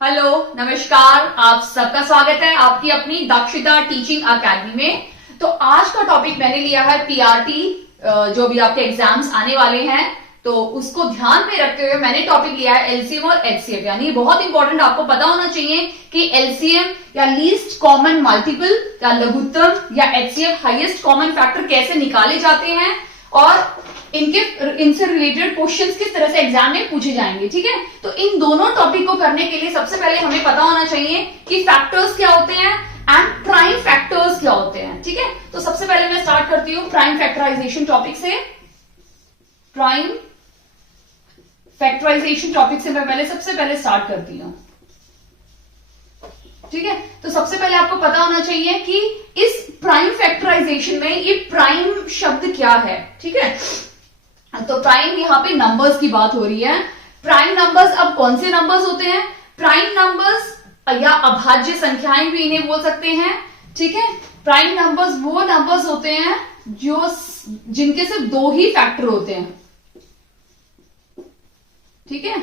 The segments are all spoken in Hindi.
हेलो, नमस्कार। आप सबका स्वागत है आपकी अपनी दक्षता टीचिंग अकेडमी में। तो आज का टॉपिक मैंने लिया है पीआरटी, जो भी आपके एग्जाम्स आने वाले हैं, तो उसको ध्यान में रखते हुए मैंने टॉपिक लिया है एलसीएम और एचसीएफ। यानी बहुत इंपॉर्टेंट, आपको पता होना चाहिए कि एलसीएम या लीस्ट कॉमन मल्टीपल या लघुत्तम या एचसीएफ हाईएस्ट कॉमन फैक्टर कैसे निकाले जाते हैं और इनसे रिलेटेड क्वेश्चंस किस तरह से एग्जाम में पूछे जाएंगे। ठीक है, तो इन दोनों टॉपिक को करने के लिए सबसे पहले हमें पता होना चाहिए कि फैक्टर्स क्या होते हैं एंड प्राइम फैक्टर्स क्या होते हैं। ठीक है, तो सबसे पहले मैं स्टार्ट करती हूं प्राइम फैक्टराइजेशन टॉपिक से। प्राइम फैक्टराइजेशन टॉपिक से मैं सबसे पहले स्टार्ट करती हूं। ठीक है, तो सबसे पहले आपको पता होना चाहिए कि इस प्राइम फैक्टराइजेशन में ये प्राइम शब्द क्या है। ठीक है, तो प्राइम यहां पे नंबर्स की बात हो रही है। प्राइम नंबर्स, अब कौन से नंबर्स होते हैं? प्राइम नंबर्स या अभाज्य संख्याएं भी इन्हें बोल सकते हैं। ठीक है, प्राइम नंबर्स वो नंबर्स होते हैं जो जिनके सिर्फ दो ही फैक्टर होते हैं। ठीक है,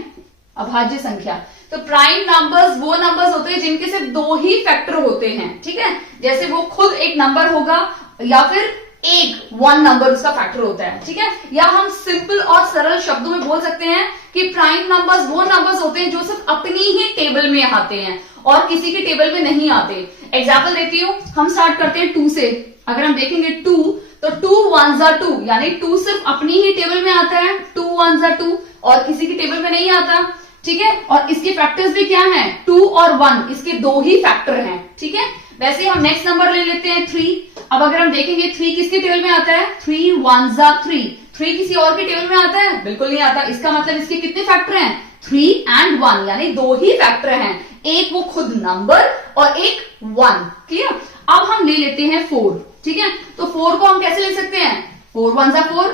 अभाज्य संख्या, तो प्राइम नंबर्स वो नंबर्स होते हैं जिनके सिर्फ दो ही फैक्टर होते हैं। ठीक है, जैसे वो खुद एक नंबर होगा या फिर एक वन नंबर उसका फैक्टर होता है। ठीक है, या हम सिंपल और सरल शब्दों में बोल सकते हैं कि प्राइम नंबर्स वो नंबर्स होते हैं जो सिर्फ अपनी ही टेबल में आते हैं और किसी के टेबल में नहीं आते। एग्जाम्पल देती हूं, हम स्टार्ट करते हैं 2 से। अगर हम देखेंगे 2, तो 2 1s are 2, यानी 2 सिर्फ अपनी ही टेबल में आता है, 2 1s are 2 और किसी की टेबल में नहीं आता। ठीक है, और इसके फैक्टर्स भी क्या हैं? 2 और 1, इसके दो ही फैक्टर हैं। ठीक है, वैसे हम नेक्स्ट नंबर ले लेते हैं 3। अब अगर हम देखेंगे 3 किसके टेबल में आता है? 3 1s are 3। 3 किसी और के टेबल में आता है? बिल्कुल नहीं आता। इसका मतलब इसके कितने फैक्टर हैं? 3 and 1, यानी दो ही फैक्टर हैं, एक वो खुद नंबर और एक 1। क्लियर? अब हम ले लेते हैं 4। ठीक है, तो 4 को हम कैसे ले सकते हैं? 4 1s are 4।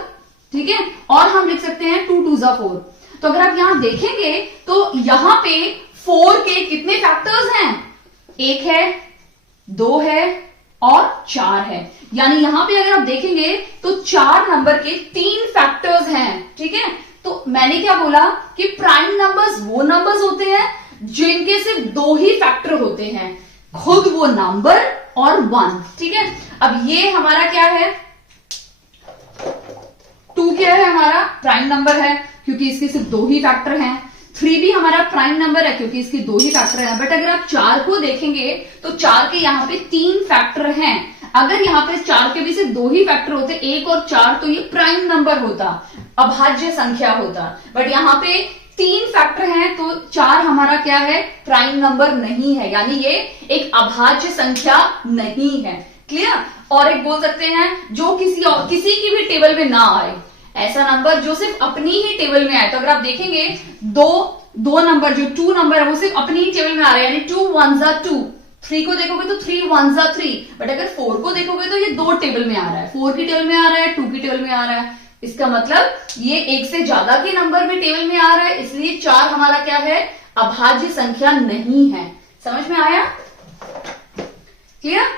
ठीक है, और हम लिख सकते हैं 2 2s are 4। तो अगर आप यहां देखेंगे तो यहां पे 4 के कितने फैक्टर्स हैं? 1 है, 2 है और 4 है। यानी यहां पे अगर आप देखेंगे तो 4 नंबर के 3 फैक्टर्स हैं। ठीक है, तो मैंने क्या बोला कि प्राइम नंबर्स वो नंबर्स होते हैं जिनके सिर्फ दो ही फैक्टर होते हैं, खुद वो नंबर और 1। ठीक है, अब ये हमारा क्या है? 2 क्या है? हमारा प्राइम नंबर है क्योंकि इसके सिर्फ दो ही फैक्टर हैं। 3 भी हमारा प्राइम नंबर है क्योंकि इसके दो ही फैक्टर हैं। बट अगर आप 4 को देखेंगे तो 4 के यहाँ पे 3 फैक्टर हैं। अगर यहाँ पे 4 के भी सिर्फ दो ही फैक्टर होते, 1 और 4, तो ये प्राइम नंबर होता, अभाज्य संख्या होता। बट यहाँ पे 3 फैक्टर हैं तो 4 हमारा क्या है? प्राइम नंबर नहीं है, यानी ये एक अभाज्य संख्या नहीं है। क्लियर? और एक बोल सकते हैं जो किसी की भी टेबल में ना आए, ऐसा नंबर जो सिर्फ अपनी ही टेबल में आए। तो अगर आप देखेंगे दो नंबर, जो 2 नंबर है वो सिर्फ अपनी ही टेबल में आ रहे हैं, यानी 2 1s are 2। 3 को देखोगे तो 3 1s are 3। बट अगर 4 को देखोगे तो ये दो टेबल में आ रहा है, 4 की टेबल में आ रहा है, 2 की टेबल में आ रहा है। इसका मतलब ये एक से ज्यादा के नंबर में टेबल में आ रहा है, इसलिए 4 हमारा क्या है? अभाज्य संख्या नहीं है। समझ में आया? क्लियर?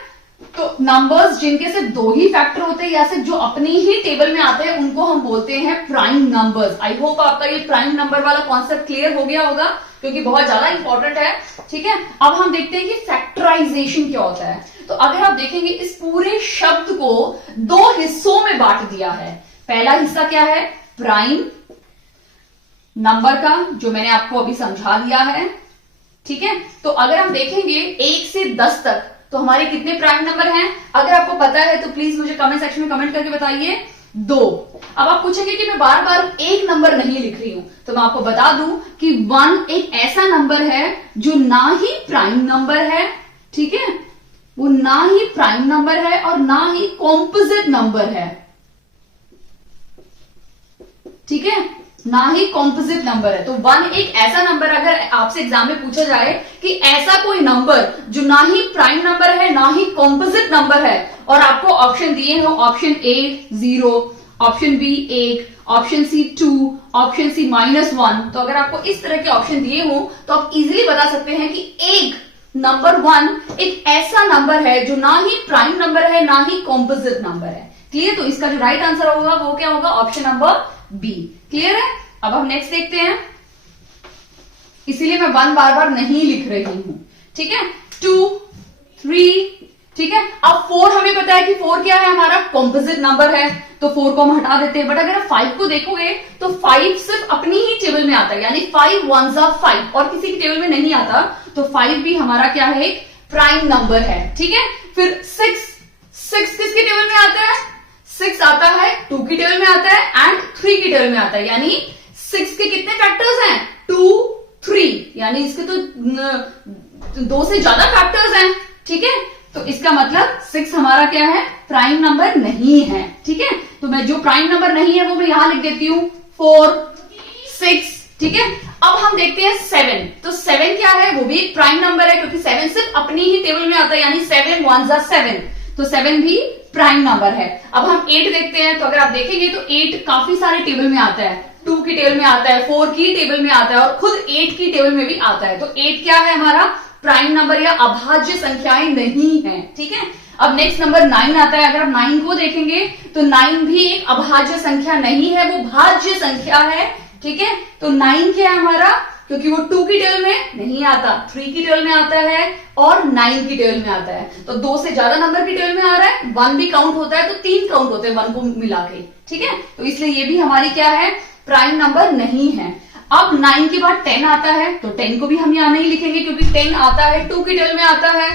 तो नंबर्स जिनके सिर्फ दो ही फैक्टर होते हैं या सिर्फ जो अपनी ही टेबल में आते हैं उनको हम बोलते हैं प्राइम नंबर्स। आई होप आपका ये प्राइम नंबर वाला कॉन्सेप्ट क्लियर हो गया होगा क्योंकि बहुत ज्यादा इंपॉर्टेंट है। ठीक है, अब हम देखते हैं कि फैक्टराइजेशन क्या होता है। तो अगर आप देखेंगे इस पूरे शब्द को 2 हिस्सों में बांट दिया है। पहला हिस्सा क्या है? प्राइम नंबर का, जो मैंने आपको अभी समझा दिया है। ठीक है, तो अगर हम देखेंगे 1 से 10 तक तो हमारे कितने प्राइम नंबर हैं? अगर आपको पता है तो प्लीज मुझे कमेंट सेक्शन में कमेंट करके बताइए। 2। अब आप पूछेंगे कि मैं बार बार एक नंबर नहीं लिख रही हूं, तो मैं आपको बता दूं कि 1 एक ऐसा नंबर है जो ना ही प्राइम नंबर है, ठीक है, वो ना ही प्राइम नंबर है और ना ही कॉम्पोजिट नंबर है। ठीक है, ना ही कॉम्पोजिट नंबर है। तो 1 एक ऐसा नंबर, अगर आपसे एग्जाम में पूछा जाए कि ऐसा कोई नंबर जो ना ही प्राइम नंबर है ना ही कॉम्पोजिट नंबर है, और आपको ऑप्शन दिए हो, option A 0, option B 1, option C 2, option C -1, तो अगर आपको इस तरह के ऑप्शन दिए हो तो आप इजीली बता सकते हैं कि एक नंबर 1 एक ऐसा नंबर है जो ना ही प्राइम नंबर है ना ही कॉम्पोजिट नंबर है। क्लियर? तो इसका जो राइट आंसर होगा वो क्या होगा? Option number B. क्लियर है? अब हम नेक्स्ट देखते हैं। इसीलिए मैं 1 बार बार नहीं लिख रही हूं, ठीक है। 2, 3, ठीक है। अब 4 हमें पता है कि 4 क्या है, हमारा कॉम्पोजिट नंबर है, तो 4 को हम हटा देते हैं। बट अगर आप 5 को देखोगे तो 5 सिर्फ अपनी ही टेबल में आता है, यानी 5 1s are 5 और किसी की टेबल में नहीं आता, तो 5 भी हमारा क्या है, एक प्राइम नंबर है, ठीक है। फिर 6 किसकी टेबल में आता है, 6 आता है 2 की टेबल में आता है एंड 3 की टेबल में आता है, यानी 6 के कितने फैक्टर्स हैं, 2, 3, यानी इसके तो 2 से ज्यादा फैक्टर्स हैं, ठीक है। तो इसका मतलब 6 हमारा क्या है, प्राइम नंबर नहीं है, ठीक है। तो मैं जो प्राइम नंबर नहीं है वो मैं यहां लिख देती हूं 4, 6, ठीक है। अब हम देखते हैं 7, तो 7 क्या है, वो भी एक प्राइम नंबर है क्योंकि 7 सिर्फ अपनी ही टेबल में आता है, यानी 7 1s are 7, तो 7 भी प्राइम नंबर है। अब हम 8 देखते हैं, तो अगर आप देखेंगे तो 8 काफी सारे टेबल में आता है, 2 की टेबल में आता है, 4 की टेबल में आता है और खुद 8 की टेबल में भी आता है, तो 8 क्या है, हमारा प्राइम नंबर या अभाज्य संख्याएं नहीं है, ठीक है। अब नेक्स्ट नंबर 9 आता है, अगर आप 9 को देखेंगे तो 9 भी एक अभाज्य संख्या नहीं है, वो भाज्य संख्या है, ठीक है। तो 9 क्या है हमारा, क्योंकि वो 2 की टेबल में नहीं आता, 3 की टेबल में आता है और 9 की टेबल में आता है, तो 2 से ज्यादा नंबर की टेबल में आ रहा है, 1 भी काउंट होता है, तो 3 काउंट होते हैं 1 को मिला के, ठीक है। तो इसलिए ये भी हमारी क्या है, प्राइम नंबर नहीं है। अब 9 के बाद 10 आता है, तो 10 को भी हम यहां नहीं लिखेंगे क्योंकि 10 आता है 2 की टेबल में आता है,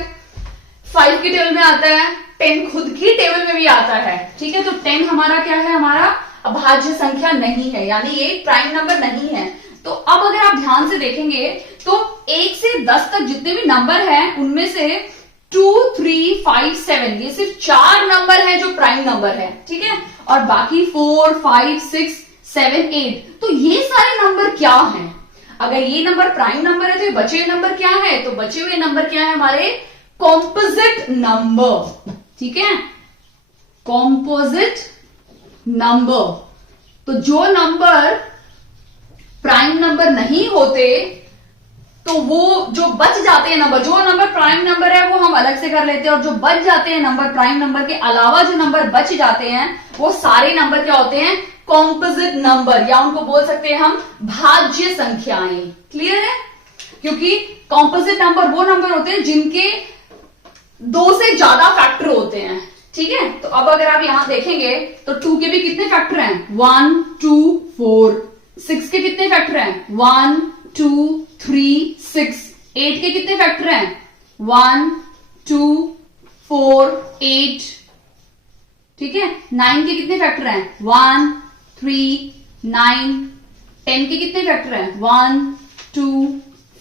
5 की टेबल में आता है, 10 खुद की टेबल में भी आता है, ठीक है। तो 10 हमारा क्या है, हमारा अभाज्य संख्या नहीं है, यानी ये प्राइम नंबर नहीं है। तो अब अगर आप ध्यान से देखेंगे तो 1 से 10 तक जितने भी नंबर हैं उनमें से 2, 3, 5, 7 ये सिर्फ 4 नंबर है जो प्राइम नंबर है, ठीक है। और बाकी 4, 5, 6, 7, 8, तो ये सारे नंबर क्या हैं, अगर ये नंबर प्राइम नंबर है तो ये बचे हुए नंबर क्या है, तो बचे हुए नंबर क्या है, हमारे कॉम्पोजिट नंबर, ठीक है, कॉम्पोजिट नंबर। तो जो नंबर प्राइम नंबर नहीं होते तो वो जो बच जाते हैं नंबर, जो नंबर प्राइम नंबर है वो हम अलग से कर लेते हैं, और जो बच जाते हैं नंबर, प्राइम नंबर के अलावा जो नंबर बच जाते हैं वो सारे नंबर क्या होते हैं, कॉम्पोजिट नंबर, या उनको बोल सकते हैं हम भाज्य संख्याएं। क्लियर है, क्योंकि कॉम्पोजिट नंबर वो नंबर होते हैं जिनके 2 से ज्यादा फैक्टर होते हैं, ठीक है। तो अब अगर आप यहां देखेंगे तो 2 के भी कितने फैक्टर हैं, 1, 2, 4, 6 के कितने फैक्टर हैं, 1, 2, 3, 6, 8 के कितने फैक्टर हैं, 1, 2, 4, 8, ठीक है। 9 के कितने फैक्टर हैं, 1, 3, 9, 10 के कितने फैक्टर हैं, 1, 2,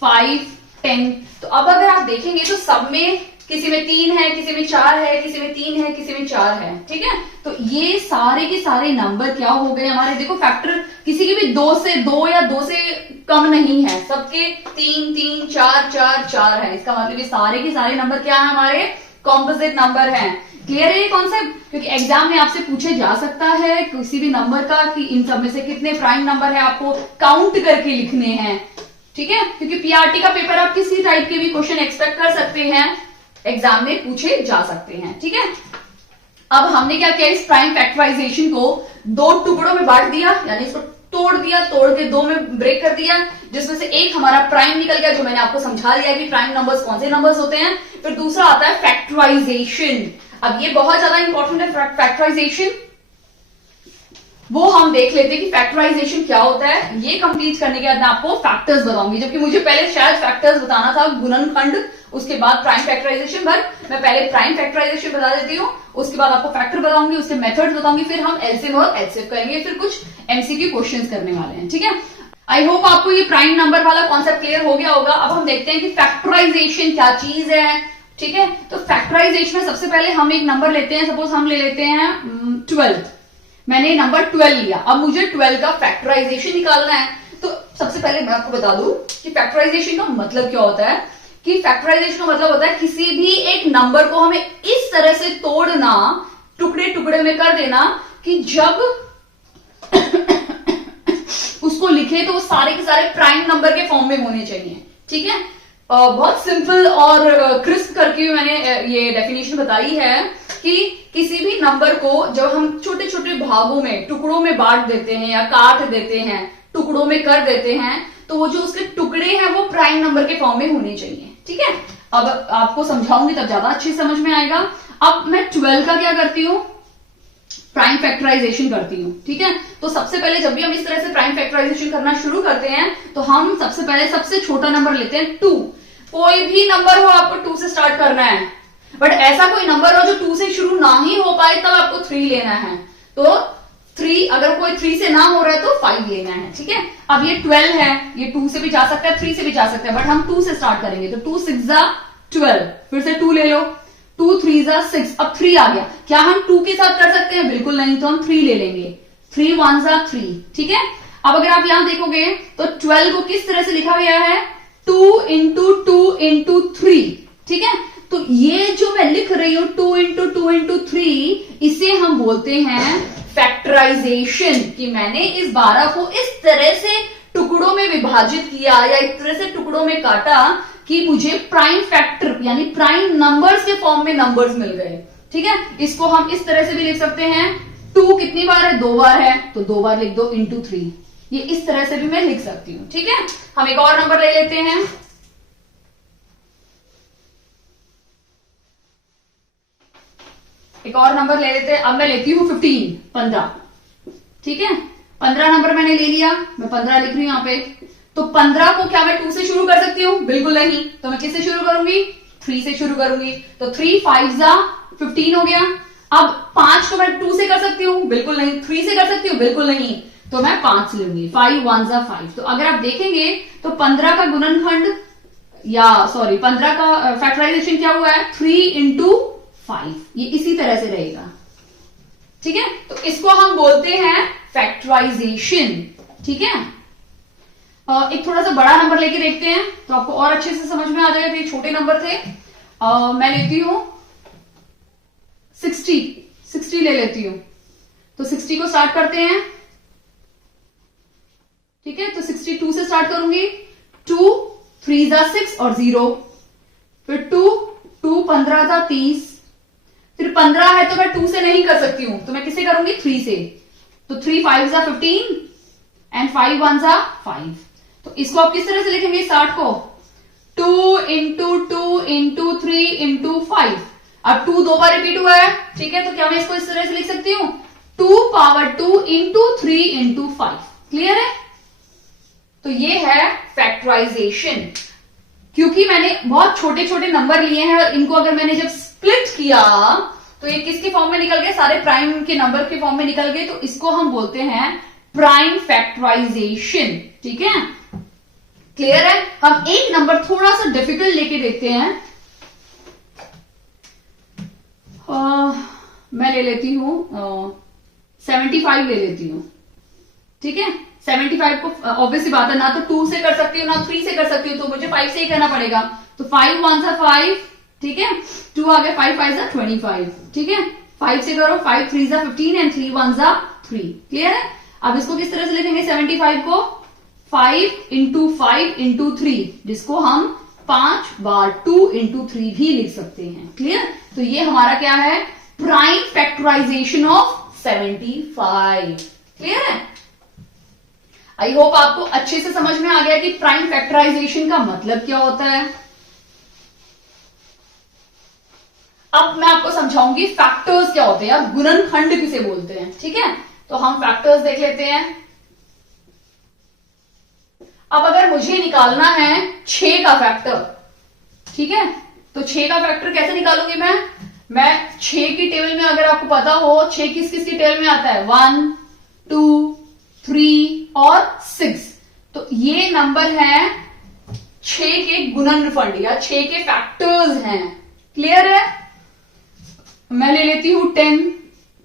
5, 10। तो अब अगर आप देखेंगे तो सब में किसी में 3 है, किसी में 4 है, किसी में 3 है, किसी में 4 है, ठीक है। तो ये सारे के सारे नंबर क्या हो गए हमारे, देखो फैक्टर किसी के भी 2 या 2 से कम नहीं है, सबके 3, 3, 4, 4, 4 है, इसका मतलब ये सारे के सारे नंबर क्या है, हमारे कॉम्पोजिट नंबर हैं। क्लियर है ये कॉन्सेप्ट, क्योंकि एग्जाम में आपसे पूछे जा सकता है किसी भी नंबर का कि इन सब में से कितने प्राइम नंबर है, आपको काउंट करके लिखने हैं, ठीक है। क्योंकि पीआरटी का पेपर आप किसी टाइप के भी क्वेश्चन एक्सपेक्ट कर सकते हैं, एग्जाम में पूछे जा सकते हैं, ठीक है। अब हमने क्या किया, इस प्राइम फैक्टराइजेशन को 2 टुकड़ों में बांट दिया, यानी इसको तोड़ दिया, तोड़ के 2 में ब्रेक कर दिया, जिसमें से एक हमारा प्राइम निकल गया, जो मैंने आपको समझा दिया कि प्राइम नंबर्स कौन से नंबर्स होते हैं। फिर दूसरा आता है फैक्टराइजेशन। अब ये बहुत ज्यादा इंपॉर्टेंट है फैक्टराइजेशन, वो हम देख लेते हैं कि फैक्टराइजेशन क्या होता है। ये कंप्लीट करने के बाद मैं आपको फैक्टर्स बताऊंगी, जबकि मुझे पहले शायद फैक्टर्स बताना था, गुणनखंड, उसके बाद प्राइम फैक्टराइजेशन, पर मैं पहले प्राइम फैक्टराइजेशन बता देती हूँ, उसके बाद आपको फैक्टर बताऊंगी, उसके मेथड्स बताऊंगी, फिर हम एलसीएम और एचसीएफ करेंगे, फिर कुछ एमसीक्यू क्वेश्चंस करने वाले हैं, ठीक है। आई होप आपको ये प्राइम नंबर वाला कॉन्सेप्ट क्लियर हो गया होगा। अब हम देखते हैं कि फैक्टराइजेशन क्या चीज है, ठीक है। तो फैक्टराइजेशन में सबसे पहले हम एक नंबर लेते हैं, सपोज हम ले लेते हैं 12, मैंने नंबर 12 लिया, अब मुझे 12 का फैक्टराइजेशन निकालना है। तो सबसे पहले मैं आपको बता दूं कि फैक्टराइजेशन का मतलब क्या होता है, कि फैक्टराइजेशन का मतलब होता है किसी भी एक नंबर को हमें इस तरह से तोड़ना, टुकड़े टुकड़े में कर देना कि जब उसको लिखे तो वो सारे के सारे प्राइम नंबर के फॉर्म में होने चाहिए, ठीक है। बहुत सिंपल और क्रिस्प करके मैंने ये डेफिनेशन बताई है कि किसी भी नंबर को जब हम छोटे छोटे भागों में, टुकड़ों में बांट देते हैं या काट देते हैं, टुकड़ों में कर देते हैं, तो वो जो उसके टुकड़े हैं वो प्राइम नंबर के फॉर्म में होने चाहिए। ठीक है, अब आपको समझाऊंगी तब ज्यादा अच्छी समझ में आएगा। अब मैं 12 का क्या करती हूं, प्राइम फैक्टराइजेशन करती हूं। ठीक है, तो सबसे पहले जब भी हम इस तरह से प्राइम फैक्टराइजेशन करना शुरू करते हैं तो हम सबसे पहले सबसे छोटा नंबर लेते हैं 2। कोई भी नंबर हो आपको 2 से स्टार्ट करना है, बट ऐसा कोई नंबर हो जो 2 से शुरू ना ही हो पाए तब आपको 3 लेना है। तो 3, अगर कोई 3 से ना हो रहा है तो 5 लेना है। ठीक है, अब ये 12 है, ये 2 से भी जा सकता है 3 से भी जा सकता है, बट हम 2 से स्टार्ट करेंगे। तो 2 6 12, फिर से 2 ले लो, 2 3 6, अब 3 आ गया। क्या हम 2 के साथ कर सकते हैं? बिल्कुल नहीं, तो हम 3 ले लेंगे, 3 1 3। ठीक है, अब अगर आप यहां देखोगे तो 12 को किस तरह से लिखा गया है, 2 इंटू 2 इंटू 3। ठीक है, तो ये जो मैं लिख रही हूं 2 इंटू 2 इंटू 3, इसे हम बोलते हैं फैक्टराइजेशन, कि मैंने इस 12 को इस तरह से टुकड़ों में विभाजित किया या इस तरह से टुकड़ों में काटा कि मुझे प्राइम फैक्टर यानी प्राइम नंबर्स के फॉर्म में नंबर्स मिल गए। ठीक है, इसको हम इस तरह से भी लिख सकते हैं, 2 कितनी बार है? 2 बार है, तो 2 बार लिख दो इंटू 3। ये इस तरह से भी मैं लिख सकती हूं। ठीक है, हम एक और नंबर ले लेते हैं, एक और नंबर ले लेते हैं। अब मैं लेती हूं 15। ठीक है, 15 नंबर मैंने ले लिया, मैं 15 लिख रही हूं यहां पे। तो 15 को क्या मैं 2 से शुरू कर सकती हूँ? बिल्कुल नहीं, तो मैं किससे शुरू करूंगी? 3 से शुरू करूंगी। तो 3 5 15 हो गया। अब 5 को मैं 2 से कर सकती हूँ? बिल्कुल नहीं। 3 से कर सकती हूँ? बिल्कुल नहीं, तो मैं 5 से लूंगी। 5 1 5। तो अगर आप देखेंगे तो 15 का गुणनखंड या 15 का फैक्टराइजेशन क्या हुआ है? 3 इंटू 5। ये इसी तरह से रहेगा। ठीक है, तो इसको हम बोलते हैं फैक्टराइजेशन। ठीक है, एक थोड़ा सा बड़ा नंबर लेके देखते हैं तो आपको और अच्छे से समझ में आ जाएगा। तो ये छोटे नंबर थे, मैं लेती हूं 60 ले लेती हूं। तो 60 को स्टार्ट करते हैं। ठीक है, तो 62 से स्टार्ट करूंगी, 2 3 6 और 0, फिर 2 15 30, फिर 15 है तो मैं 2 से नहीं कर सकती हूं, तो मैं किससे करूंगी? 3 से। तो 3 5 15 एंड 5 1 5। तो इसको आप किस तरह से लिखेंगे 60 को? 2 इंटू 2 इंटू 3 इंटू 5। अब 2 2 बार रिपीट हुआ है। ठीक है, तो क्या मैं इसको इस तरह से लिख सकती हूं? 2 पावर 2 इंटू 3 इंटू 5। क्लियर है? तो ये है फैक्टराइजेशन। क्योंकि मैंने बहुत छोटे छोटे नंबर लिए हैं और इनको अगर मैंने जब स्प्लिट किया तो ये किसके फॉर्म में निकल गए? सारे प्राइम के नंबर के फॉर्म में निकल गए। तो इसको हम बोलते हैं प्राइम फैक्टराइजेशन। ठीक है, क्लियर है? हम एक नंबर थोड़ा सा डिफिकल्ट लेके देखते हैं। मैं ले लेती हूं 75 ले लेती हूं। ठीक है, 75 को ऑब्वियसली बात है, ना तो 2 से कर सकती हूँ ना 3 से कर सकती हूँ, तो मुझे 5 से ही करना पड़ेगा। तो 5 1 5। ठीक है, 2 आ गया, 5 5 25। ठीक है, 5 से करो, 5 3 15 एंड 3 1 3। क्लियर है? अब इसको किस तरह से लिखेंगे 75 को? 5 इंटू 5 इंटू 3, जिसको हम 5 बार 2 इंटू 3 भी लिख सकते हैं। क्लियर? तो ये हमारा क्या है? Prime factorization of 75। क्लियर है? आई होप आपको अच्छे से समझ में आ गया कि प्राइम फैक्टराइजेशन का मतलब क्या होता है। अब मैं आपको समझाऊंगी फैक्टर्स क्या होते हैं या गुणनखंड किसे बोलते हैं। ठीक है, तो हम फैक्टर्स देख लेते हैं। अब अगर मुझे निकालना है 6 का फैक्टर, ठीक है, तो 6 का फैक्टर कैसे निकालूंगी मैं 6 की टेबल में, अगर आपको पता हो 6 किस किस की टेबल में आता है? 1 2 3 और 6। तो ये नंबर है 6 के गुणनफल या 6 के फैक्टर्स हैं। क्लियर है? मैं ले लेती हूं 10।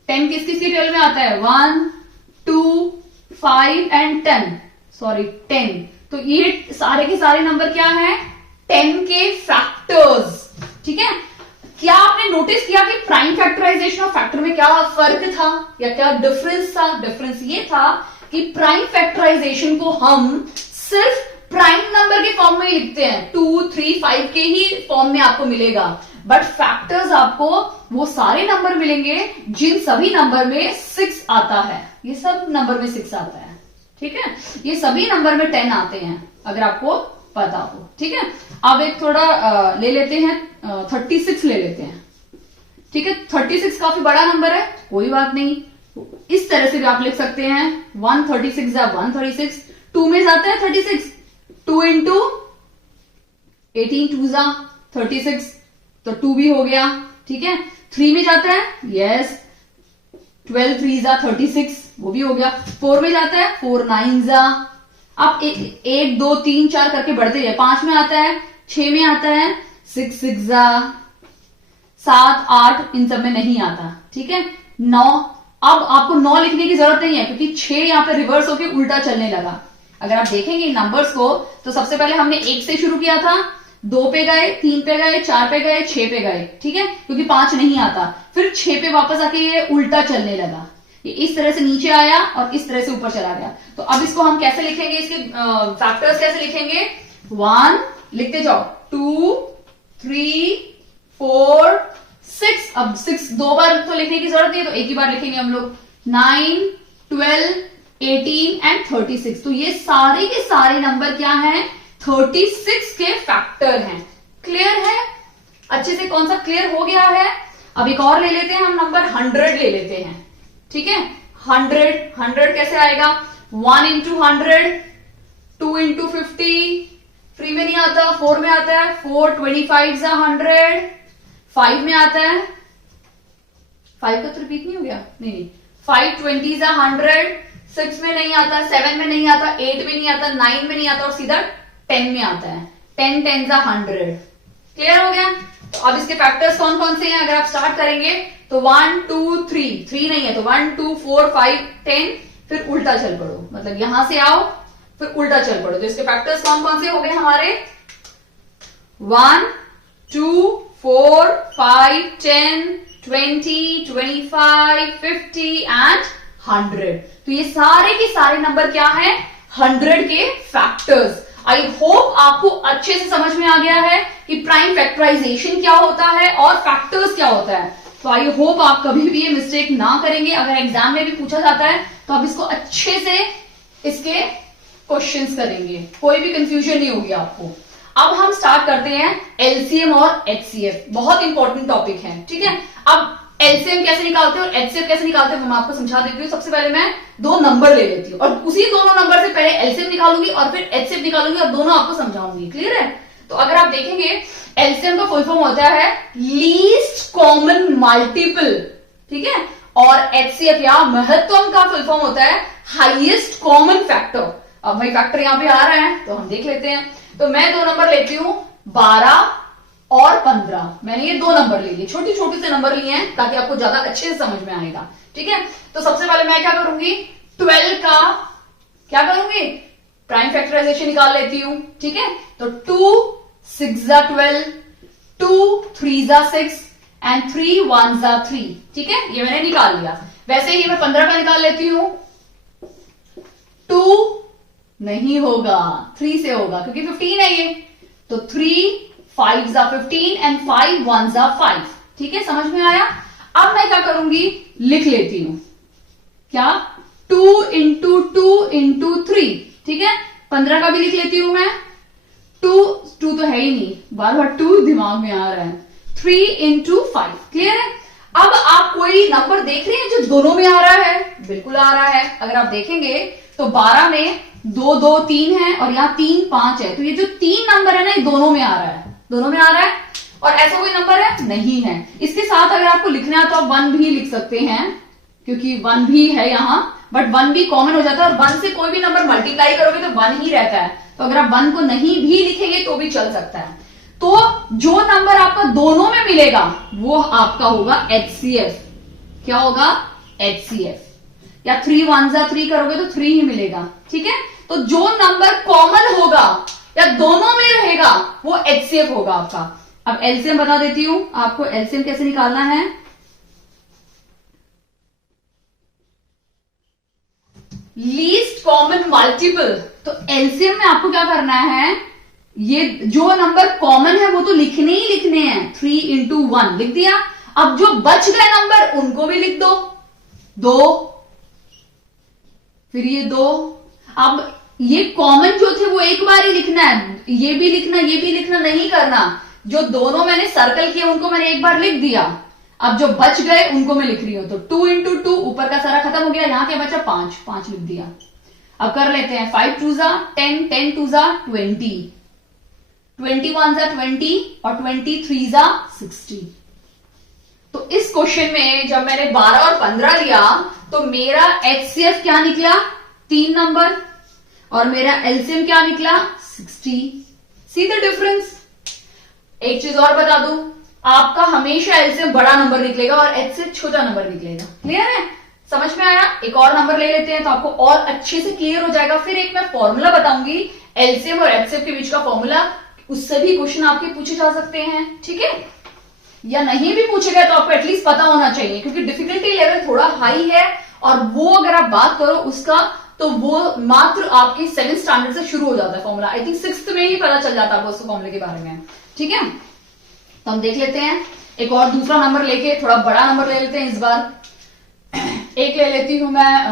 10 किस किस की टेबल में आता है? 1 2 5 एंड 10। सॉरी 10। तो ये सारे के सारे नंबर क्या हैं? 10 के फैक्टर्स। ठीक है, क्या आपने नोटिस किया कि प्राइम फैक्टराइजेशन और फैक्टर में क्या फर्क था या क्या डिफरेंस था? डिफरेंस ये था कि प्राइम फैक्टराइजेशन को हम सिर्फ प्राइम नंबर के फॉर्म में लिखते हैं, 2 3 5 के ही फॉर्म में आपको मिलेगा, बट फैक्टर्स आपको वो सारे नंबर मिलेंगे जिन सभी नंबर में 6 आता है। ये सब नंबर में 6 आता है। ठीक है, ये सभी नंबर में 10 आते हैं अगर आपको पता हो। ठीक है, अब एक थोड़ा ले लेते हैं 36 ले लेते हैं। ठीक है, 36 काफी बड़ा नंबर है, कोई बात नहीं, इस तरह से भी आप लिख सकते हैं 136 या 136। 2 में जाता है 36, 2 इंटू 18 2 जा 36, तो 2 भी हो गया। ठीक है, 3 में जाता है, यस 12 3 जा 36, वो भी हो गया। 4 में जाता है 4 9 जा, आप 1 2 3 4 करके बढ़ते जाए। 5 में आता है, 6 में आता है 6 6 जा, 7 8 इन सब में नहीं आता। ठीक है, 9, अब आपको 9 लिखने की जरूरत नहीं है क्योंकि 6 यहां पे रिवर्स होके उल्टा चलने लगा। अगर आप देखेंगे इन नंबर्स को तो सबसे पहले हमने 1 से शुरू किया था, 2 पे गए, 3 पे गए, 4 पे गए, 6 पे गए। ठीक है, क्योंकि 5 नहीं आता, फिर 6 पे वापस आके ये उल्टा चलने लगा, ये इस तरह से नीचे आया और इस तरह से ऊपर चला गया। तो अब इसको हम कैसे लिखेंगे, इसके फैक्टर्स कैसे लिखेंगे? 1 लिखते जाओ, 2 3 4 6, अब 6 2 बार तो लिखने की जरूरत नहीं है, तो एक ही बार लिखेंगे हम लोग। 9 12 18 एंड 36, तो ये सारे के सारे नंबर क्या हैं? 36 के फैक्टर हैं। क्लियर है अच्छे से? कौन सा क्लियर हो गया है? अब एक और ले लेते हैं हम, नंबर 100 ले लेते हैं। ठीक है, 100 कैसे आएगा? 1 इंटू 100, 2 इंटू 50, 3 में नहीं आता, 4 में आता है, 4 25 100, 5 में आता है, 5 का तो रिपीट नहीं हो गया, नहीं 5 20 100, 6 में नहीं आता, 7 में नहीं आता, 8 में नहीं आता, 9 में नहीं आता और सीधा 10 में आता है, 10 10 100। क्लियर हो गया? तो अब इसके फैक्टर्स कौन कौन से हैं अगर आप स्टार्ट करेंगे तो 1 2 3 नहीं है तो 1 2 4 5 10, फिर उल्टा चल पड़ो, मतलब यहां से आओ फिर उल्टा चल पड़ो। तो इसके फैक्टर्स कौन कौन से हो गए हमारे? 1 2 4 5 10 20 25 50 एंड 100। तो ये सारे के सारे नंबर क्या है? 100 के फैक्टर्स। आई होप आपको अच्छे से समझ में आ गया है कि प्राइम फैक्टराइजेशन क्या होता है और फैक्टर्स क्या होता है। तो आई होप आप कभी भी ये मिस्टेक ना करेंगे। अगर एग्जाम में भी पूछा जाता है तो आप इसको अच्छे से इसके क्वेश्चंस करेंगे, कोई भी कंफ्यूजन नहीं होगी आपको। अब हम स्टार्ट करते हैं एलसीएम और एचसीएफ, बहुत इंपॉर्टेंट टॉपिक है। ठीक है, अब एलसीएम कैसे निकालते हैं और एचसीएफ कैसे निकालते हैं मैं आपको समझा देती हूँ। सबसे पहले मैं 2 नंबर ले लेती हूँ और उसी दोनों नंबर से पहले एलसीएम निकालूंगी और फिर एचसीएफ निकालूंगी और दोनों आपको समझाऊंगी। क्लियर है? तो अगर आप देखेंगे एलसीएम का फुल फॉर्म होता है लीस्ट कॉमन मल्टीपल। ठीक है, और एचसीएफ या महत्तम का फुल फॉर्म होता है हाईएस्ट कॉमन फैक्टर। अब भाई फैक्टर यहां पे आ रहा है तो हम देख लेते हैं। तो मैं 2 नंबर लेती हूं, 12 और 15। मैंने ये 2 नंबर ले लिए, छोटी छोटी से नंबर लिए हैं ताकि आपको ज्यादा अच्छे से समझ में आएगा। ठीक है, तो सबसे पहले मैं क्या करूंगी? 12 का क्या करूंगी? प्राइम फैक्टराइजेशन निकाल लेती हूं। ठीक है, तो 2 6 जा 12, 2 3 जा 6 एंड 3 1 जा 3। ठीक है, ये मैंने निकाल लिया। वैसे ही मैं 15 का निकाल लेती हूं। 2 नहीं होगा, 3 से होगा क्योंकि 15 है ये, तो 3 5 जा 15 एंड 5 1 जा 5। ठीक है, समझ में आया? अब मैं क्या करूंगी? लिख लेती हूं क्या? 2 इंटू 2 इंटू 3। ठीक है, 15 का भी लिख लेती हूं मैं। 2 तो है ही नहीं, बार बार 2 दिमाग में आ रहा है। 3 इंटू 5। क्लियर है? अब आप कोई नंबर देख रहे हैं जो दोनों में आ रहा है? बिल्कुल आ रहा है। अगर आप देखेंगे तो 12 में 2 2 3 है और यहाँ 3 5 है, तो ये जो 3 नंबर है ना ये दोनों में आ रहा है, दोनों में आ रहा है। और ऐसा कोई नंबर है? नहीं है। इसके साथ अगर आपको लिखना है तो आप 1 भी लिख सकते हैं क्योंकि 1 भी है यहां, बट 1 भी कॉमन हो जाता है और 1 से कोई भी नंबर मल्टीप्लाई करोगे तो 1 ही रहता है। तो अगर आप 1 को नहीं भी लिखेंगे तो भी चल सकता है। तो जो नंबर आपका दोनों में मिलेगा वो आपका होगा एचसीएफ। क्या होगा? एचसीएफ। या 3 1 जा 3 करोगे तो 3 ही मिलेगा। ठीक है, तो जो नंबर कॉमन होगा या दोनों में रहेगा वो एचसीएफ होगा आपका। अब एलसीएम बता देती हूं आपको, एलसीएम कैसे निकालना है। Least common multiple. तो एलसीएम में आपको क्या करना है? ये जो नंबर कॉमन है वो तो लिखने ही लिखने हैं। 3 इंटू 1 लिख दिया। अब जो बच गए नंबर उनको भी लिख दो। 2, फिर ये 2। अब ये कॉमन जो थे वो एक बार ही लिखना है, ये भी लिखना ये भी लिखना नहीं करना। जो दोनों मैंने सर्कल किए उनको मैंने एक बार लिख दिया, अब जो बच गए उनको मैं लिख रही हूं। तो 2 इंटू 2 ऊपर का सारा खत्म हो गया, यहां क्या बचा 5, 5 लिख दिया। अब कर लेते हैं 5 2 जा 10, 10 2 जा 20, 21 जा 20 और 23 जा 60। तो इस क्वेश्चन में जब मैंने 12 और 15 लिया तो मेरा HCF क्या निकला 3 नंबर और मेरा LCM क्या निकला 60। See the difference. एक चीज और बता दूं, आपका हमेशा LCM बड़ा नंबर निकलेगा और HCF छोटा नंबर निकलेगा। क्लियर है, समझ में आया? एक और नंबर ले लेते हैं तो आपको और अच्छे से क्लियर हो जाएगा। फिर एक मैं फॉर्मूला बताऊंगी LCM और HCF के बीच का फॉर्मूला, उससे भी क्वेश्चन आपके पूछे जा सकते हैं। ठीक है, या नहीं भी पूछे गए तो आपको एटलीस्ट पता होना चाहिए, क्योंकि डिफिकल्टी लेवल थोड़ा हाई है और वो अगर आप बात करो उसका तो वो मात्र आपके 7th स्टैंडर्ड से शुरू हो जाता है फॉर्मूला। आई थिंक 6th में ही पता चल जाता है आपको उस फॉर्मूले के बारे में। ठीक है, तो हम देख लेते हैं। एक और दूसरा नंबर लेके थोड़ा बड़ा नंबर ले लेते हैं इस बार। एक ले लेती हूं मैं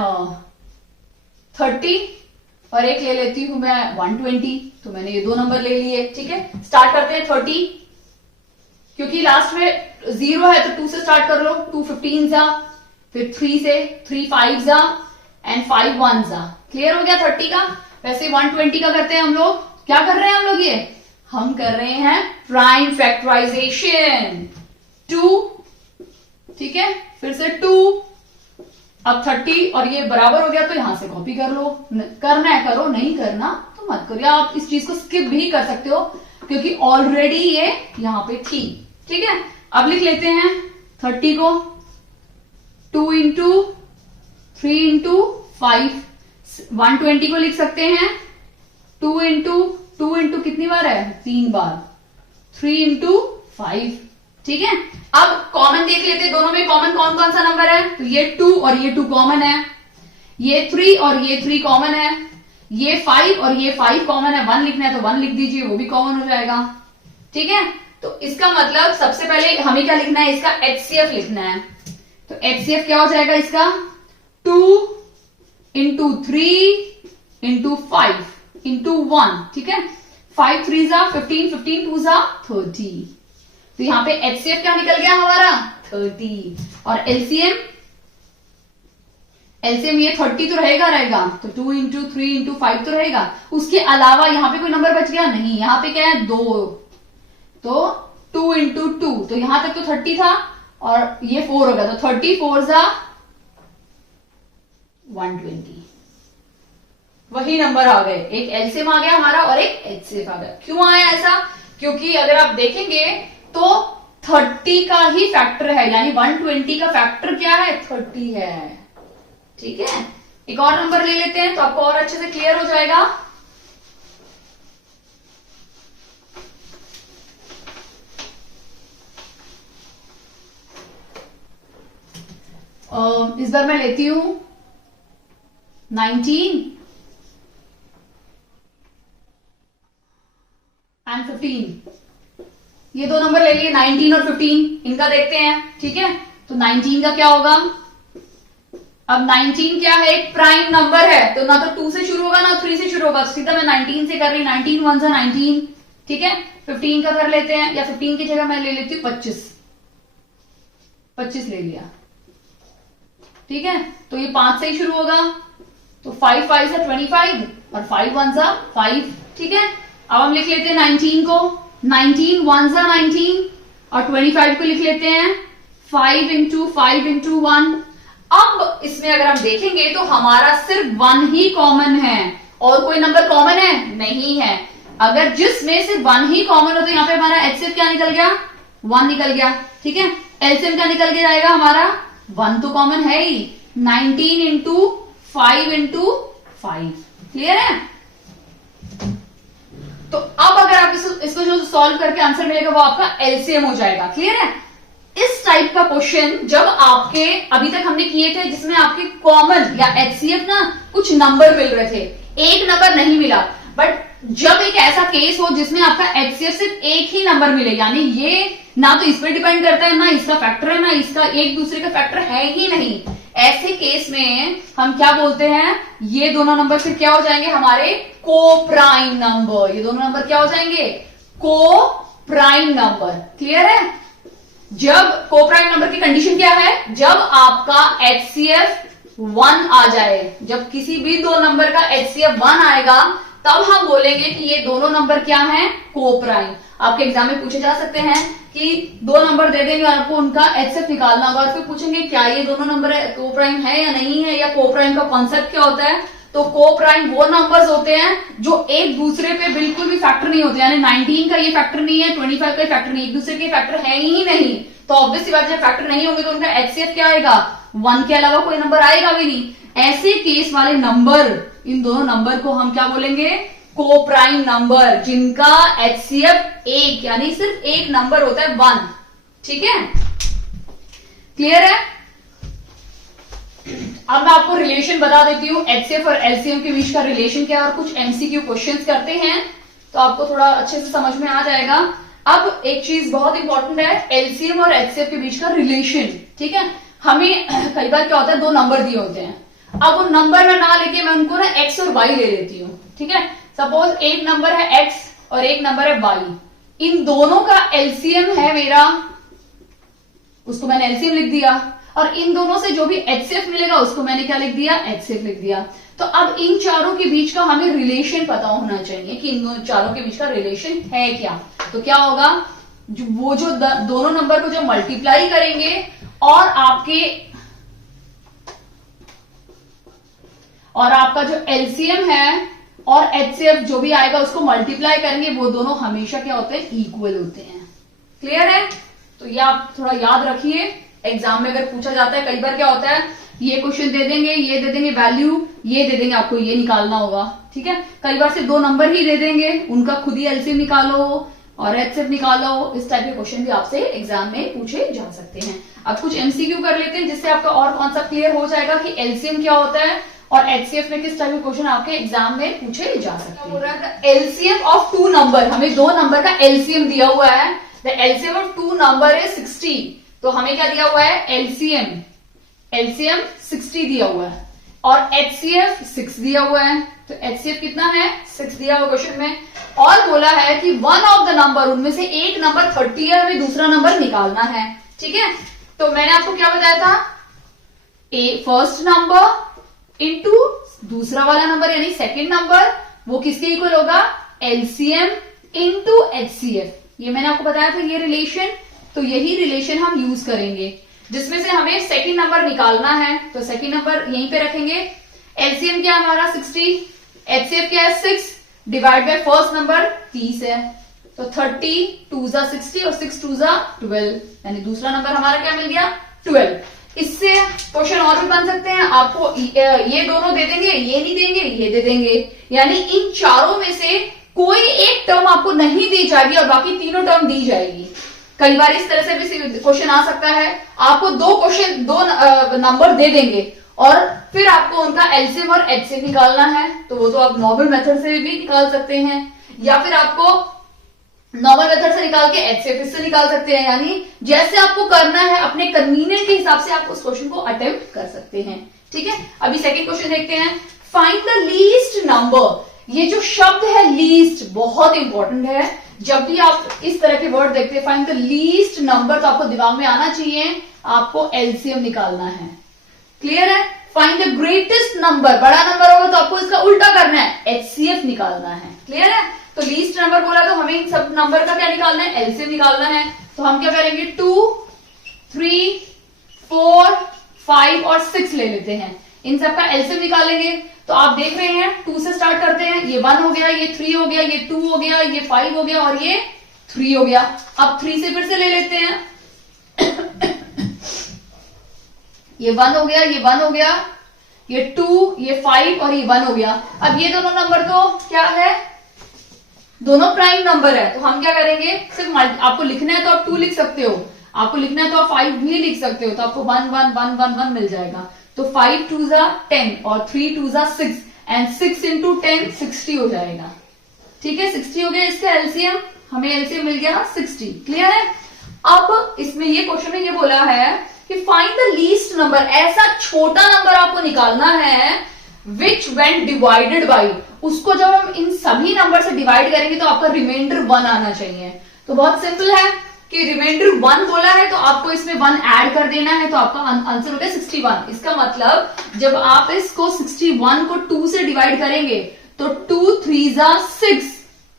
30 और एक ले लेती हूं मैं 120। तो मैंने ये दो नंबर ले लिए। ठीक है, स्टार्ट करते हैं 30, क्योंकि लास्ट में 0 है तो 2 से स्टार्ट कर लो। 2 15 जा, फिर 3 से 3 5 जा एंड 5 1 जा। क्लियर हो गया 30 का। वैसे 120 का करते हैं हम लोग। क्या कर रहे हैं हम लोग? ये हम कर रहे हैं प्राइम फैक्टराइजेशन 2। ठीक है, फिर से 2। अब 30 और ये बराबर हो गया तो यहां से कॉपी कर लो। करना है करो, नहीं करना तो मत करो, या आप इस चीज को स्किप भी कर सकते हो क्योंकि ऑलरेडी ये यहां पे थी। ठीक है, अब लिख लेते हैं 30 को 2 इंटू 3 इंटू 5। 120 को लिख सकते हैं 2 इंटू कितनी बार है 3 बार, 3 इंटू 5। ठीक है, अब कॉमन देख लेते हैं। दोनों में कॉमन कौन कौन सा नंबर है? तो ये 2 और ये 2 कॉमन है, ये 3 और ये 3 कॉमन है, ये 5 और ये 5 कॉमन है। 1 लिखना है तो 1 लिख दीजिए, वो भी कॉमन हो जाएगा। ठीक है, तो इसका मतलब सबसे पहले हमें क्या लिखना है? इसका HCF लिखना है। तो HCF क्या हो जाएगा इसका? 2 इंटू 3 इंटू 5 इंटू 1। ठीक है, 5 3 जा 15, 15 2 जा 30। तो यहां पे HCF क्या निकल गया हमारा 30 और LCM ये 30 तो रहेगा। तो 2 इंटू 3 इंटू 5 तो रहेगा। उसके अलावा यहां पे कोई नंबर बच गया नहीं। यहां पे क्या है 2, तो 2 इंटू 2। तो यहां तक तो 30 था और ये 4 हो गया, तो 30 4 जा 120। वही नंबर आ गए, एक LCM आ गया हमारा और एक HCF आ गया। क्यों आया ऐसा? क्योंकि अगर आप देखेंगे तो 30 का ही फैक्टर है, यानी 120 का फैक्टर क्या है 30 है। ठीक है, एक और नंबर ले लेते हैं तो आपको और अच्छे से क्लियर हो जाएगा। इस बार मैं लेती हूं 19 एंड 15। ये दो नंबर ले लिए 19 और 15, इनका देखते हैं। ठीक है, तो 19 का क्या होगा? अब 19 क्या है? एक प्राइम नंबर है, तो ना तो 2 से शुरू होगा ना 3 से शुरू होगा, तो सीधा मैं 19 से कर रही। 19 1 जा 19। ठीक है, 15 का कर लेते हैं, या 15 की जगह मैं ले लेती हूँ 25 ले लिया। ठीक है, तो ये 5 से ही शुरू होगा, तो 5 5 से 25 और 5 1 जा 5। ठीक है, अब हम लिख लेते हैं 19 को। 19 1 जा 19 और 25 को लिख लेते हैं 5 इंटू 5 इंटू 1। अब इसमें अगर हम देखेंगे तो हमारा सिर्फ 1 ही कॉमन है और कोई नंबर कॉमन है नहीं है। अगर जिसमें सिर्फ 1 ही कॉमन हो तो यहाँ पे हमारा HCF क्या निकल गया 1 निकल गया। ठीक है, LCM क्या निकल के जाएगा हमारा 1 तो कॉमन है ही। 19 इंटू 5 इंटू 5। क्लियर है? तो अब अगर आप इसको जो सॉल्व करके आंसर मिलेगा वो आपका LCM हो जाएगा। क्लियर है? इस टाइप का क्वेश्चन जब आपके अभी तक हमने किए थे जिसमें आपके कॉमन या HCF ना कुछ नंबर मिल रहे थे, एक नंबर नहीं मिला, बट जब एक ऐसा केस हो जिसमें आपका एचसीएफ सिर्फ एक ही नंबर मिले, यानी ये ना तो इस पर डिपेंड करता है, ना इसका फैक्टर है, ना इसका एक दूसरे का फैक्टर है ही नहीं, ऐसे केस में हम क्या बोलते हैं, ये दोनों नंबर फिर क्या हो जाएंगे, हमारे को प्राइम नंबर। ये दोनों नंबर क्या हो जाएंगे, को प्राइम नंबर। क्लियर है? जब को प्राइम नंबर की कंडीशन क्या है, जब आपका एचसीएफ 1 आ जाए, जब किसी भी दो नंबर का एचसीएफ 1 आएगा तब हम बोलेंगे कि ये दोनों नंबर क्या हैं, को प्राइम। आपके एग्जाम में पूछे जा सकते हैं कि दो नंबर दे देंगे और आपको उनका एचसीएफ निकालना होगा और फिर पूछेंगे क्या ये दोनों नंबर को प्राइम है या नहीं है, या को प्राइम का कॉन्सेप्ट क्या होता है। तो को प्राइम वो नंबर्स होते हैं जो एक दूसरे पे बिल्कुल भी फैक्टर नहीं होते, यानी 19 का ये फैक्टर नहीं है, 25 का फैक्टर नहीं, एक दूसरे के फैक्टर है ही नहीं। तो ऑब्वियस सी बात, जब फैक्टर नहीं होंगे तो उनका एचसीएफ क्या आएगा, 1 के अलावा कोई नंबर आएगा भी नहीं। ऐसे केस वाले नंबर, इन दोनों नंबर को हम क्या बोलेंगे, को प्राइम नंबर, जिनका एचसीएफ 1 यानी सिर्फ एक नंबर होता है, 1। ठीक है, क्लियर है? अब मैं आपको रिलेशन बता देती हूँ, एचसीएफ और एलसीएम के बीच का रिलेशन क्या है, और कुछ एमसीक्यू क्वेश्चंस करते हैं तो आपको थोड़ा अच्छे से समझ में आ जाएगा। अब एक चीज बहुत इंपॉर्टेंट है, एलसीएम और एचसीएफ के बीच का रिलेशन। ठीक है, हमें कई बार क्या होता है, दो नंबर दिए होते हैं, अब वो नंबर में ना लेके मैं उनको ना एक्स और वाई ले लेती हूँ। ठीक है, सपोज एक नंबर है एक्स और एक नंबर है वाई, इन दोनों का एलसीएम है मेरा, उसको मैंने एलसीएम लिख दिया, और इन दोनों से जो भी एचसीएफ मिलेगा उसको मैंने क्या लिख दिया, एचसीएफ लिख दिया। तो अब इन चारों के बीच का हमें रिलेशन पता होना चाहिए कि इन चारों के बीच का रिलेशन है क्या। तो क्या होगा, वो जो दोनों नंबर को जो मल्टीप्लाई करेंगे और आपका जो एलसीएम है और एचसीएफ जो भी आएगा उसको मल्टीप्लाई करेंगे, वो दोनों हमेशा क्या होते हैं, इक्वल होते हैं। क्लियर है? तो ये आप थोड़ा याद रखिए, एग्जाम में अगर पूछा जाता है, कई बार क्या होता है, ये क्वेश्चन दे देंगे, ये दे देंगे वैल्यू, ये दे देंगे, आपको ये निकालना होगा। ठीक है, कई बार सिर्फ दो नंबर ही दे देंगे, उनका खुद ही एलसीएम निकालो और एचसीएफ निकालो। इस टाइप के क्वेश्चन भी आपसे एग्जाम में पूछे जा सकते हैं। अब कुछ एमसीक्यू कर लेते हैं जिससे आपका और कॉन्सेप्ट क्लियर हो जाएगा कि एलसीएम क्या होता है और एचसीएफ में किस टाइप के क्वेश्चन आपके एग्जाम में पूछे जा सकते हैं। एलसीएम ऑफ टू नंबर, हमें दो नंबर का एलसीएम दिया हुआ है, the LCM of two number is 60। तो हमें क्या दिया हुआ है, एलसीएम 60 दिया हुआ है और एचसीएफ 6 दिया हुआ है। तो एचसीएफ कितना है, 6 दिया हुआ क्वेश्चन में, और बोला है कि वन ऑफ द नंबर, उनमें से एक नंबर 30 है, हमें दूसरा नंबर निकालना है। ठीक है, तो मैंने आपको क्या बताया था, फर्स्ट नंबर इनटू दूसरा वाला नंबर यानी सेकंड नंबर, वो किसके इक्वल होगा, एलसीएम इनटू एचसीएफ। ये मैंने आपको बताया था ये रिलेशन। तो यही रिलेशन हम यूज करेंगे जिसमें से हमें सेकंड नंबर निकालना है। तो सेकंड नंबर यहीं पे रखेंगे, एलसीएम क्या है हमारा 60, एचसीएफ क्या है 6, डिवाइड बाय फर्स्ट नंबर 30 है। तो 30 2 जा 60 और 6 2 जा 12, यानी दूसरा नंबर हमारा क्या मिल गया, 12। इससे क्वेश्चन और भी बन सकते हैं, आपको ये दोनों दे देंगे, ये नहीं देंगे, ये दे देंगे, यानी इन चारों में से कोई एक टर्म आपको नहीं दी जाएगी और बाकी तीनों टर्म दी जाएगी। कई बार इस तरह से भी क्वेश्चन आ सकता है, आपको दो नंबर दे देंगे और फिर आपको उनका एलसीएम और एचसीएफ निकालना है। तो वो तो आप नॉर्मल मेथड से भी निकाल सकते हैं, या फिर आपको नॉर्मल मेथड से निकाल के एचसीएफ से निकाल सकते हैं, यानी जैसे आपको करना है अपने कन्वीनियंट के हिसाब से आप उस क्वेश्चन को अटेम्प्ट कर सकते हैं। ठीक है, अभी सेकंड क्वेश्चन देखते हैं, फाइंड द लीस्ट नंबर। ये जो शब्द है लीस्ट बहुत इंपॉर्टेंट है, जब भी आप इस तरह के वर्ड देखते हैं, फाइंड द लीस्ट नंबर, तो आपको दिमाग में आना चाहिए आपको एलसीएम निकालना है। क्लियर है? फाइंड द ग्रेटेस्ट नंबर, बड़ा नंबर होगा तो आपको इसका उल्टा करना है, एचसीएफ निकालना है। क्लियर है? तो लीस्ट नंबर बोला तो हमें इन सब नंबर का क्या निकालना है, एलसीएम निकालना है। तो हम क्या करेंगे, 2, 3, 4, 5 और 6 ले लेते हैं, इन सब का एलसीएम निकालेंगे। तो आप देख रहे हैं 2 से स्टार्ट करते हैं, ये 1 हो गया, ये 3 हो गया, ये 2 हो गया, ये 5 हो गया और ये 3 हो गया। अब 3 से फिर से ले लेते हैं ये 1 हो गया, ये 1 हो गया, ये 2, ये 5 और ये 1 हो गया। अब ये दोनों नंबर तो क्या है, दोनों प्राइम नंबर है। तो हम क्या करेंगे, सिर्फ आपको लिखना है तो आप 2 लिख सकते हो, आपको लिखना है तो आप 5 भी लिख सकते हो, तो आपको 1 1 1 1 1 मिल जाएगा। तो 5 2 जा 10 और 3 2 जा 6 एंड 6 इंटू 10 60 हो जाएगा। ठीक है, 60 हो गया इसका एलसीएम, हमें एलसीएम मिल गया 60। क्लियर है। अब इसमें ये क्वेश्चन में ये बोला है कि फाइंड द लीस्ट नंबर, ऐसा छोटा नंबर आपको निकालना है विच व्हेन डिवाइडेड बाई, उसको जब हम इन सभी नंबर से डिवाइड करेंगे तो आपका रिमाइंडर 1 आना चाहिए। तो बहुत सिंपल है कि रिमाइंडर 1 बोला है तो आपको इसमें 1 ऐड कर देना है, तो आपका आंसर हो गया 61। इसका मतलब जब आप इसको 61 को 2 से डिवाइड करेंगे तो 2 3 जा 6,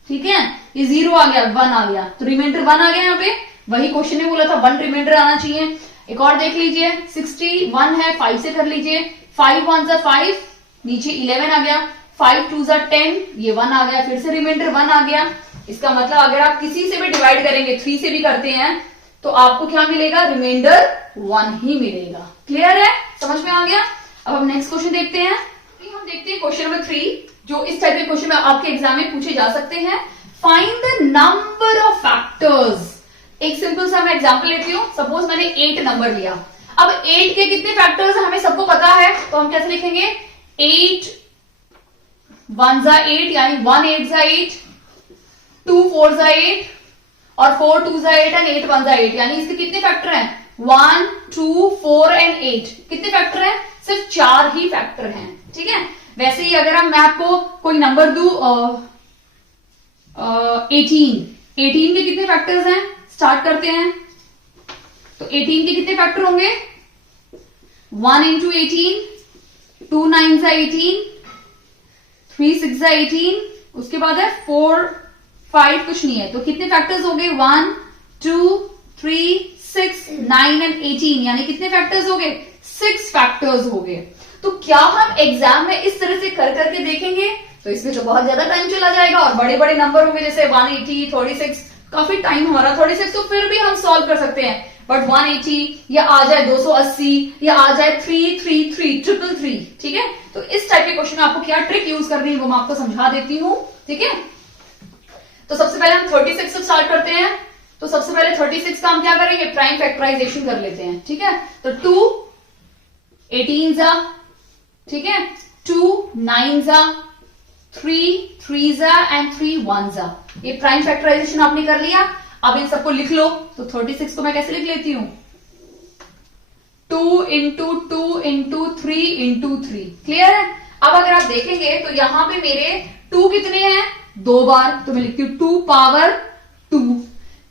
ठीक है, ये 0 आ गया, 1 आ गया, तो रिमाइंडर 1 आ गया। यहाँ पे वही क्वेश्चन में बोला था 1 रिमाइंडर आना चाहिए। एक और देख लीजिए, 61 है, 5 से कर लीजिए, 5 1 जा 5, नीचे 11 आ गया, 5 2 जा 10, ये 1 आ गया, फिर से रिमाइंडर 1 आ गया। इसका मतलब अगर आप किसी से भी डिवाइड करेंगे, 3 से भी करते हैं, तो आपको क्या मिलेगा, रिमाइंडर 1 ही मिलेगा। क्लियर है, समझ में आ गया। अब हम नेक्स्ट क्वेश्चन देखते हैं। हम देखते हैं क्वेश्चन नंबर 3, जो इस टाइप के क्वेश्चन आपके एग्जाम में पूछे जा सकते हैं। Find the number of factors. एक सिंपल सा मैं एग्जांपल लेती हूँ। सपोज मैंने 8 नंबर लिया, अब 8 के कितने फैक्टर्स हमें सबको पता है, तो हम कैसे लिखेंगे, 8 1 जा 8, यानी 1 8 जा 8, 2 4 जा 8 और 4 2 जा 8 एंड 8 1 जा 8, यानी इसके कितने फैक्टर हैं, 1 2 4 एंड 8। कितने फैक्टर हैं, सिर्फ 4 ही फैक्टर हैं। ठीक है, वैसे ही अगर मैं आपको कोई नंबर दू 18 के कितने फैक्टर्स हैं, स्टार्ट करते हैं। तो 18 के कितने फैक्टर होंगे, 1 इंटू 18, 2 9 जा 18, 3 6 जा 18, उसके बाद है 4 5 कुछ नहीं है, तो कितने फैक्टर्स हो गए, 1 2 3 6 9 एंड 18, यानी कितने फैक्टर्स हो गए, 6 फैक्टर्स हो गए। तो क्या हम एग्जाम में इस तरह से कर करके देखेंगे, तो इसमें तो बहुत ज्यादा टाइम चला जाएगा और बड़े बड़े नंबर होंगे, जैसे 180 36, काफी टाइम हमारा 36 तो फिर भी हम सॉल्व कर सकते हैं, बट 180 या आ जाए 280 या आ जाए 333 333, ठीक है। तो इस टाइप के क्वेश्चन में आपको क्या ट्रिक यूज करनी है वो मैं आपको समझा देती हूँ, ठीक है। तो सबसे पहले हम 36 से स्टार्ट करते हैं। तो सबसे पहले 36 का हम क्या करेंगे, प्राइम फैक्टराइजेशन कर लेते हैं, ठीक है। तो 2 18 जा, ठीक है, 2 9 जा, 3 3 जा एंड 3 1 जा, ये प्राइम फैक्टराइजेशन आपने कर लिया। अब इन सबको लिख लो। तो 36 को मैं कैसे लिख लेती हूं, 2 इंटू 2 इंटू 3 इंटू 3। क्लियर है। अब अगर आप देखेंगे तो यहां पे मेरे 2 कितने हैं, 2 बार, तो मैं लिखती हूं 2 पावर 2।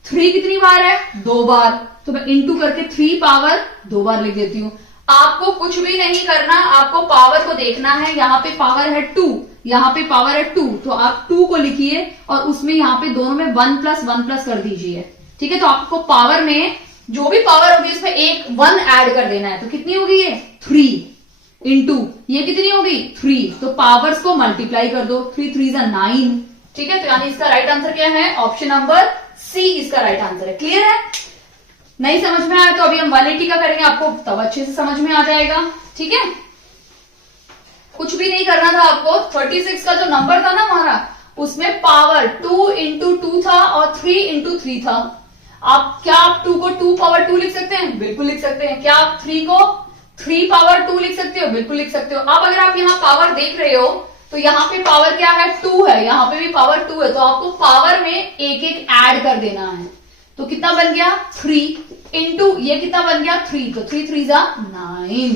3 कितनी बार है, 2 बार, तो मैं इंटू करके 3 पावर 2 बार लिख देती हूं। आपको कुछ भी नहीं करना, आपको पावर को देखना है। यहाँ पे पावर है 2, यहाँ पे पावर है 2, तो आप 2 को लिखिए और उसमें यहाँ पे दोनों में 1 प्लस 1 प्लस कर दीजिए, ठीक है। तो आपको पावर में जो भी पावर होगी उसमें एक 1 ऐड कर देना है। तो कितनी होगी ये, 3 इंटू ये कितनी होगी, 3, तो पावर्स को मल्टीप्लाई कर दो, 3 3 जा 9, ठीक है। तो यानी इसका राइट आंसर क्या है, ऑप्शन नंबर सी इसका राइट आंसर है। क्लियर है। नहीं समझ में आया तो अभी हम 180 का करेंगे, आपको तब अच्छे से समझ में आ जाएगा, ठीक है। कुछ भी नहीं करना था आपको। 36 का जो नंबर था ना हमारा, उसमें पावर 2 इंटू 2 था और 3 इंटू 3 था। आप क्या आप 2 को 2 पावर 2 लिख सकते हैं, बिल्कुल लिख सकते हैं। क्या आप 3 को 3 पावर 2 लिख सकते हो, बिल्कुल लिख सकते हो। अब अगर आप यहाँ पावर देख रहे हो तो यहाँ पे पावर क्या है, 2 है, यहाँ पे भी पावर 2 है, तो आपको पावर में एक एक ऐड कर देना है। तो कितना बन गया, 3 इंटू ये कितना बन गया, 3, तो 3 3 जा 9।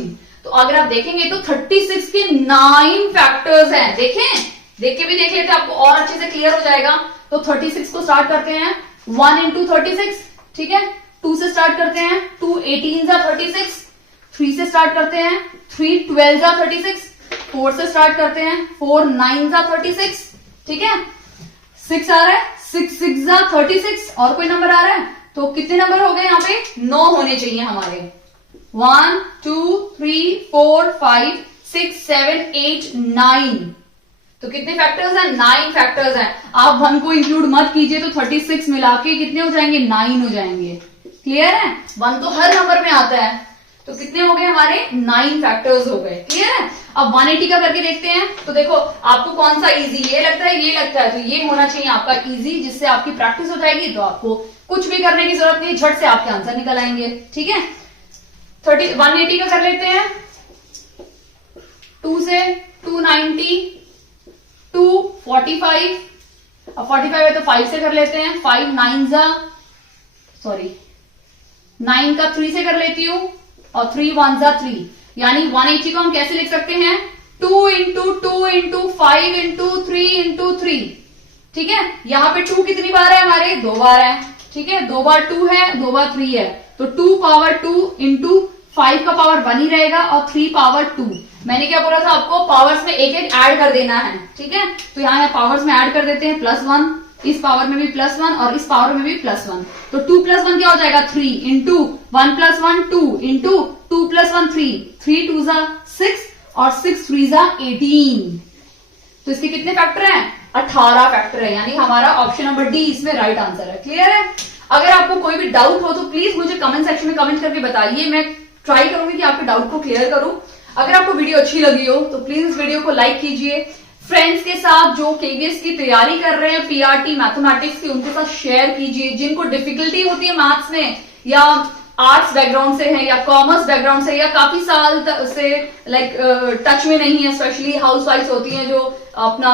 तो अगर आप देखेंगे तो 36 के 9 फैक्टर्स हैं। देखें, देख के भी देख लेते हैं, आपको और अच्छे से क्लियर हो जाएगा। तो 36 को स्टार्ट करते हैं, 1 इंटू 36, ठीक है। 2 से स्टार्ट करते हैं, 2 18 जा 36, 3 से स्टार्ट करते हैं, 3 12 जा 36, 4 से स्टार्ट करते हैं, 4 9 जा 36, ठीक है। 6 आ रहा है, 6 6 जा 36, और कोई नंबर आ रहा है, तो कितने नंबर हो गए यहाँ पे, 9 होने चाहिए हमारे। 1 2 3 4 5 6 7 8 9, तो कितने फैक्टर्स हैं, 9 फैक्टर्स हैं। आप 1 को इंक्लूड मत कीजिए तो 36 मिला के कितने हो जाएंगे, 9 हो जाएंगे। क्लियर है। 1 तो हर नंबर में आता है, तो कितने हो गए हमारे, 9 फैक्टर्स हो गए। क्लियर है। अब 180 का करके देखते हैं। तो देखो आपको कौन सा इजी, ये लगता है, ये लगता है, तो ये होना चाहिए आपका इजी, जिससे आपकी प्रैक्टिस हो जाएगी। तो आपको कुछ भी करने की जरूरत नहीं, झट से आपके आंसर निकल आएंगे, ठीक है। 180 का कर लेते हैं। 2 से 290, 245, अब 45 है तो 5 से कर लेते हैं, 5 9 9 का 3 से कर लेती हूं और 3 1 3, यानी 180 को हम कैसे लिख सकते हैं, 2 इंटू 2 इंटू 5 इंटू 3 इंटू 3, ठीक है। यहां पे 2 कितनी बार है हमारे, 2 बार है, ठीक है, 2 बार 2 है, 2 बार 3 है, तो 2 पावर 2 इंटू 5 का पावर 1 ही रहेगा और 3 पावर 2। मैंने क्या बोला था आपको, पावर्स में एक एक ऐड कर देना है, ठीक है। तो यहां पावर्स में ऐड कर देते हैं, +1, इस पावर में भी +1 और इस पावर में भी +1, तो 2 + 1 क्या हो जाएगा, 3 इंटू 1 + 1 2 इंटू 2 + 1 3, 3 2 6 और 6 3 18। तो इसके कितने फैक्टर हैं, 18 फैक्टर है, यानी हमारा ऑप्शन नंबर डी इसमें राइट आंसर है। क्लियर है। अगर आपको कोई भी डाउट हो तो प्लीज मुझे कमेंट सेक्शन में कमेंट करके बताइए, मैं ट्राई करूंगी कि आपके डाउट को क्लियर करूं। अगर आपको वीडियो अच्छी लगी हो तो प्लीज इस वीडियो को लाइक कीजिए, फ्रेंड्स के साथ जो केवीएस की तैयारी कर रहे हैं, पीआरटी मैथमेटिक्स की, उनके साथ शेयर कीजिए। जिनको डिफिकल्टी होती है मैथ्स में, या आर्ट्स बैकग्राउंड से है या कॉमर्स बैकग्राउंड से, या काफी साल से लाइक टच में नहीं है, स्पेशली हाउसवाइफ्स होती हैं जो अपना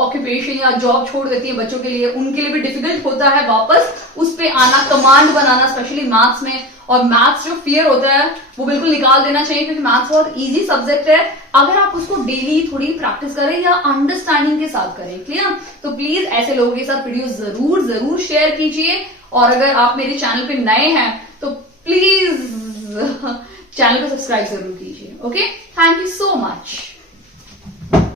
ऑक्यूपेशन या जॉब छोड़ देती हैं बच्चों के लिए, उनके लिए भी डिफिकल्ट होता है वापस उस पे आना, कमांड बनाना, स्पेशली मैथ्स में। और मैथ्स जो फियर होता है वो बिल्कुल निकाल देना चाहिए, क्योंकि मैथ्स बहुत इजी सब्जेक्ट है अगर आप उसको डेली थोड़ी प्रैक्टिस करें या अंडरस्टैंडिंग के साथ करें। क्लियर। तो प्लीज ऐसे लोगों के साथ वीडियो जरूर शेयर कीजिए, और अगर आप मेरे चैनल पे नए हैं तो प्लीज चैनल को सब्सक्राइब जरूर कीजिए। Okay, thank you so much.